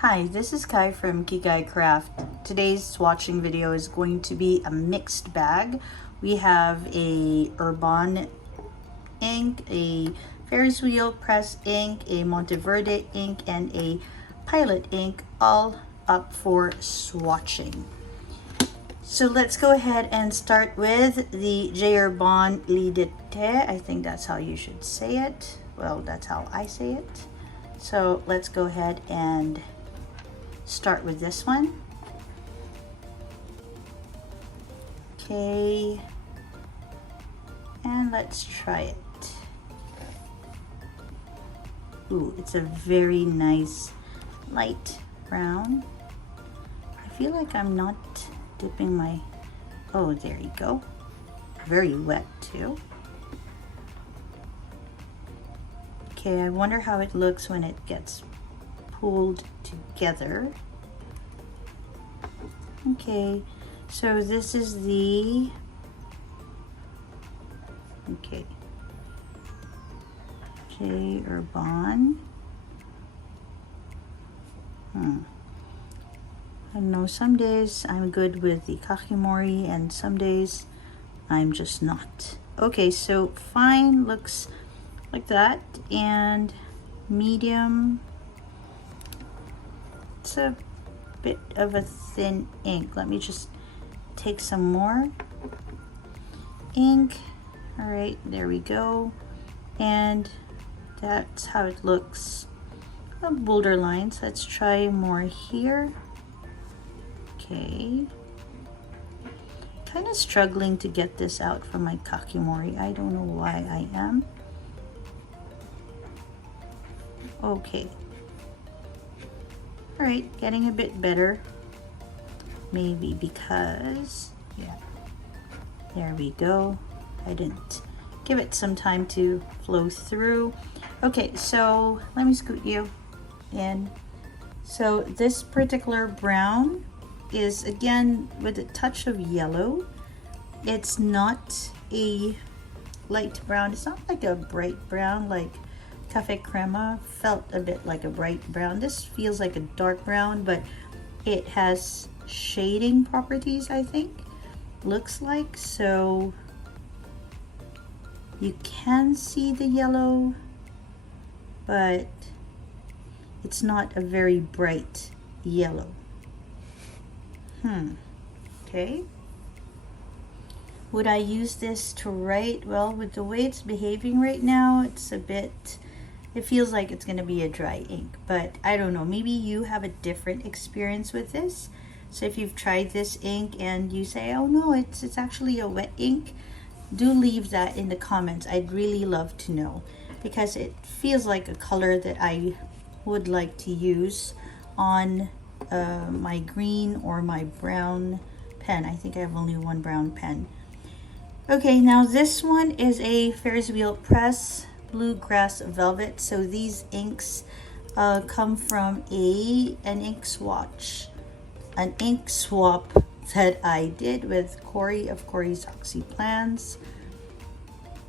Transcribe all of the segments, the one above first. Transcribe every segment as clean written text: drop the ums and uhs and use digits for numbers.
Hi, this is Kai from Kikai Craft. Today's swatching video is going to be a mixed bag. We have a Herbin ink, a Ferris Wheel Press ink, a Monteverde ink, and a Pilot ink, all up for swatching. So let's go ahead and start with the J. Herbin Lidete. I think that's how you should say it. Well, that's how I say it. So let's go ahead and start with this one. Okay, and let's try it. Ooh, it's a very nice light brown. I feel like I'm not dipping my, oh, there you go. Very wet too. Okay, I wonder how it looks when it gets pulled together. Okay, so this is the, okay, J. Herbin. I know some days I'm good with the kakimori and some days I'm just not. Okay, so fine looks like that, and medium, it's a bit of a thin ink. Let me just take some more ink. All right, there we go. And that's how it looks. Boulder lines. Let's try more here. Okay. Kind of struggling to get this out from my kakimori. I don't know why I am. Okay. All right, getting a bit better. Maybe because, yeah, there we go. I didn't give it some time to flow through. Okay, so let me scoot you in. So this particular brown is, again, with a touch of yellow. It's not a light brown. It's not like a bright brown like Cafe Crema. Felt a bit like a bright brown. This feels like a dark brown, but it has shading properties, I think. Looks like, so you can see the yellow, but it's not a very bright yellow. Okay. Would I use this to write? Well, with the way it's behaving right now, it's a bit, it feels like it's going to be a dry ink, but I don't know. Maybe you have a different experience with this. So if you've tried this ink and you say, oh no, it's actually a wet ink, do leave that in the comments. I'd really love to know, because it feels like a color that I would like to use on my green or my brown pen. I think I have only one brown pen. Okay, now this one is a Ferris Wheel Press Bluegrass Velvet. So these inks come from an ink swatch, an ink swap that I did with Corey of Corey's Oxy Plans.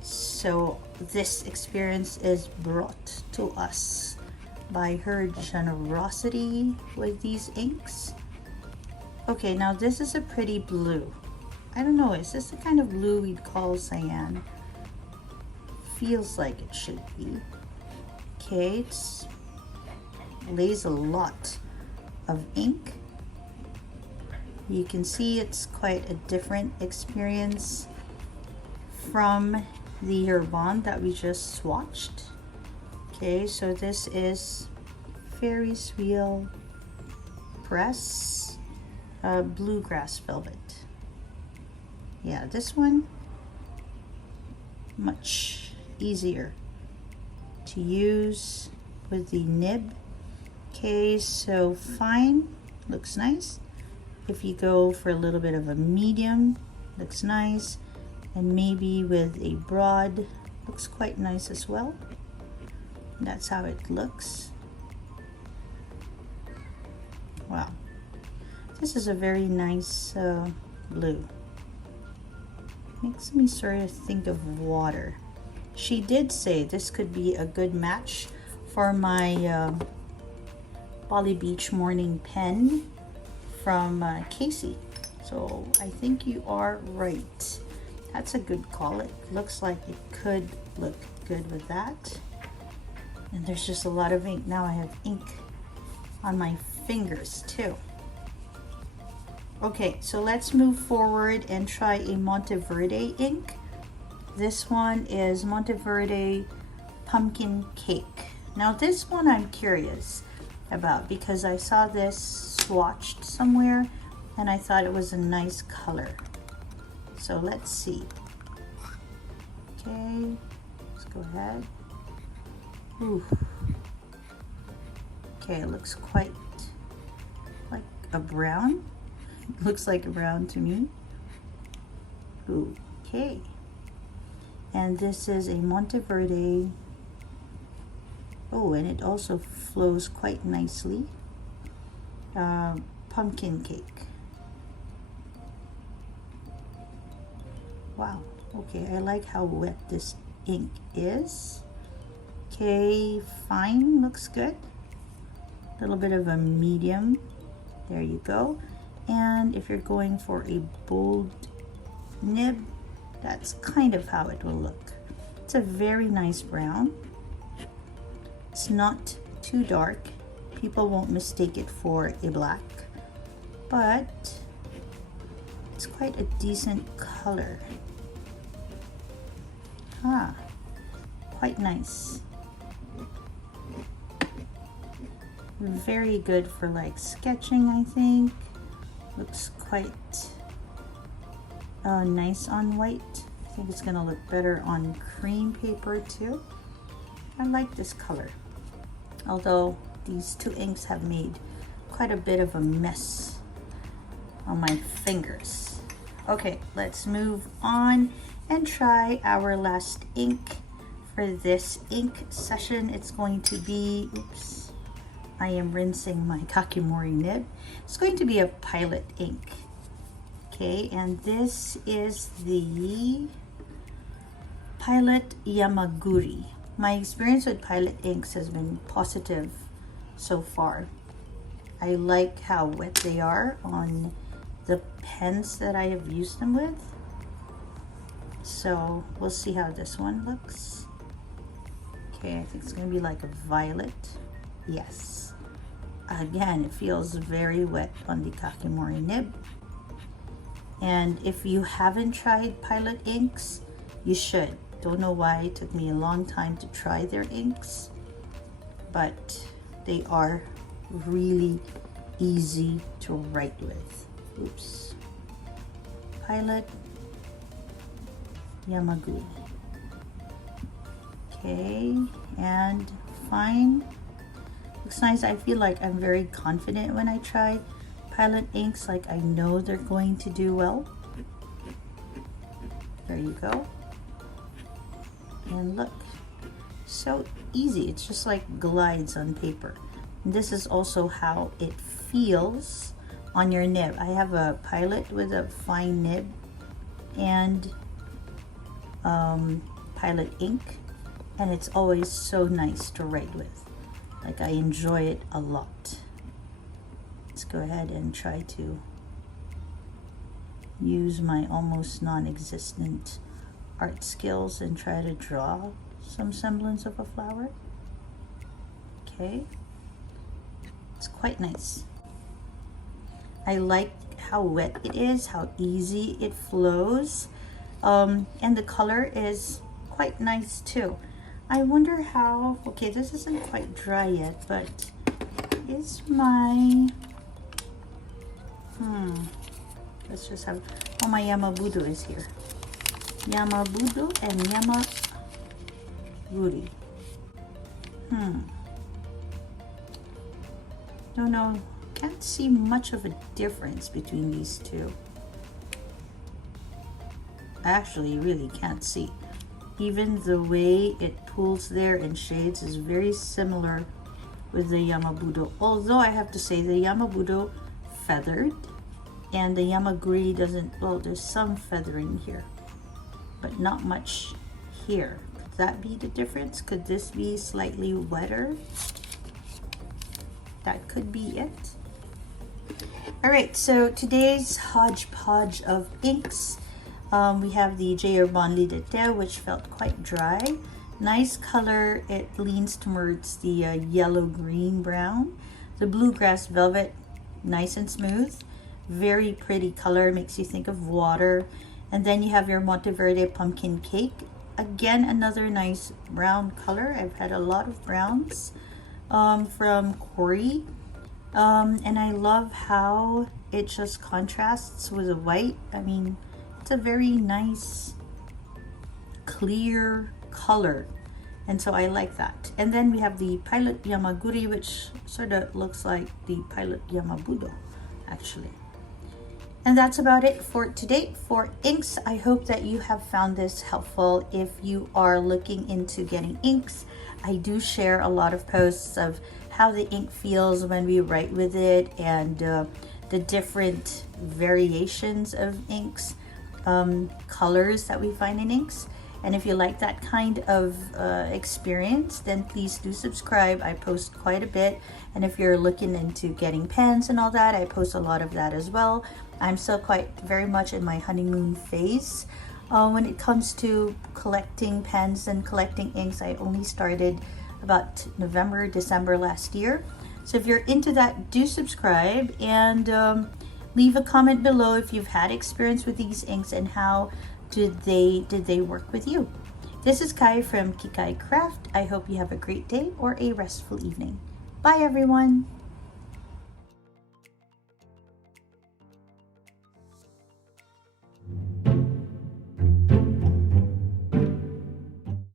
So this experience is brought to us by her generosity with these inks. Okay, now this is a pretty blue. I don't know, is this the kind of blue we'd call cyan? Feels like it should be. Okay, it lays a lot of ink. You can see it's quite a different experience from the Herbin that we just swatched. Okay, so this is Ferris Wheel Press Bluegrass Velvet. Yeah, this one much easier to use with the nib. Okay, so fine, looks nice. If you go for a little bit of a medium, looks nice, and maybe with a broad, looks quite nice as well. That's how it looks. Wow, this is a very nice blue. Makes me sort of think of water. She did say this could be a good match for my Bali Beach Morning pen from Casey. So I think you are right. That's a good call. It looks like it could look good with that. And there's just a lot of ink. Now I have ink on my fingers too. Okay, so let's move forward and try a Monteverde ink. This one is Monteverde Pumpkin Cake. Now this one I'm curious about because I saw this swatched somewhere and I thought it was a nice color. So let's see. Okay, let's go ahead. Ooh. Okay, it looks quite like a brown. Looks like a brown to me. Okay. And this is a Monteverde. Oh, and it also flows quite nicely. Pumpkin cake. Wow. Okay, I like how wet this ink is. Okay, fine, looks good. A little bit of a medium. There you go. And if you're going for a bold nib, that's kind of how it will look. It's a very nice brown. It's not too dark. People won't mistake it for a black, but it's quite a decent color. Ah, quite nice. Very good for like sketching, I think. Looks quite nice on white. I think it's gonna look better on cream paper too. I like this color, although these two inks have made quite a bit of a mess on my fingers. Okay, let's move on and try our last ink for this ink session. It's going to be, oops, I am rinsing my Kakimori nib. It's going to be a Pilot ink. Okay, and this is the Pilot Yamaguri. My experience with Pilot inks has been positive so far. I like how wet they are on the pens that I have used them with. So we'll see how this one looks. Okay, I think it's gonna be like a violet. Yes. Again, it feels very wet on the Kakimori nib. And if you haven't tried Pilot inks, you should. Don't know why it took me a long time to try their inks, but they are really easy to write with. Oops. Pilot Yamaguri. Okay, and fine. Looks nice. I feel like I'm very confident when I try Pilot inks, like I know they're going to do well. There you go. And look, so easy. It's just like glides on paper. And this is also how it feels on your nib. I have a Pilot with a fine nib and Pilot ink, and it's always so nice to write with. Like, I enjoy it a lot. Let's go ahead and try to use my almost non-existent art skills and try to draw some semblance of a flower. Okay, it's quite nice. I like how wet it is, how easy it flows, and the color is quite nice too. I wonder how, okay, this isn't quite dry yet, but is my, let's just have, oh, my Yama-budo is here. Yama-budo and Yamaguri. No, can't see much of a difference between these two. I actually really can't see. Even the way it pulls there and shades is very similar with the Yama-budo. Although I have to say the Yama-budo feathered and the Yamaguri doesn't, well, there's some feathering here, but not much here. Could that be the difference? Could this be slightly wetter? that could be it. All right, so today's hodgepodge of inks. We have the Herbin d'été, which felt quite dry. Nice color. It leans towards the yellow-green brown. The Bluegrass Velvet, nice and smooth. Very pretty color, makes you think of water. And then you have your Monteverde Pumpkin Cake. Again, another nice brown color. I've had a lot of browns from Corey. And I love how it just contrasts with the white. I mean, it's a very nice, clear color. And so I like that. And then we have the Pilot Yamaguri, which sort of looks like the Pilot Yama-budo, actually. And that's about it for today for inks. I hope that you have found this helpful. If you are looking into getting inks, I do share a lot of posts of how the ink feels when we write with it, and the different variations of inks, colors that we find in inks. And if you like that kind of experience, then please do subscribe. I post quite a bit. And if you're looking into getting pens and all that, I post a lot of that as well. I'm still very much in my honeymoon phase. When it comes to collecting pens and collecting inks, I only started about November, December last year. So if you're into that, do subscribe and leave a comment below if you've had experience with these inks and how did they work with you. This is Kai from Kikai Craft. I hope you have a great day or a restful evening. Bye everyone.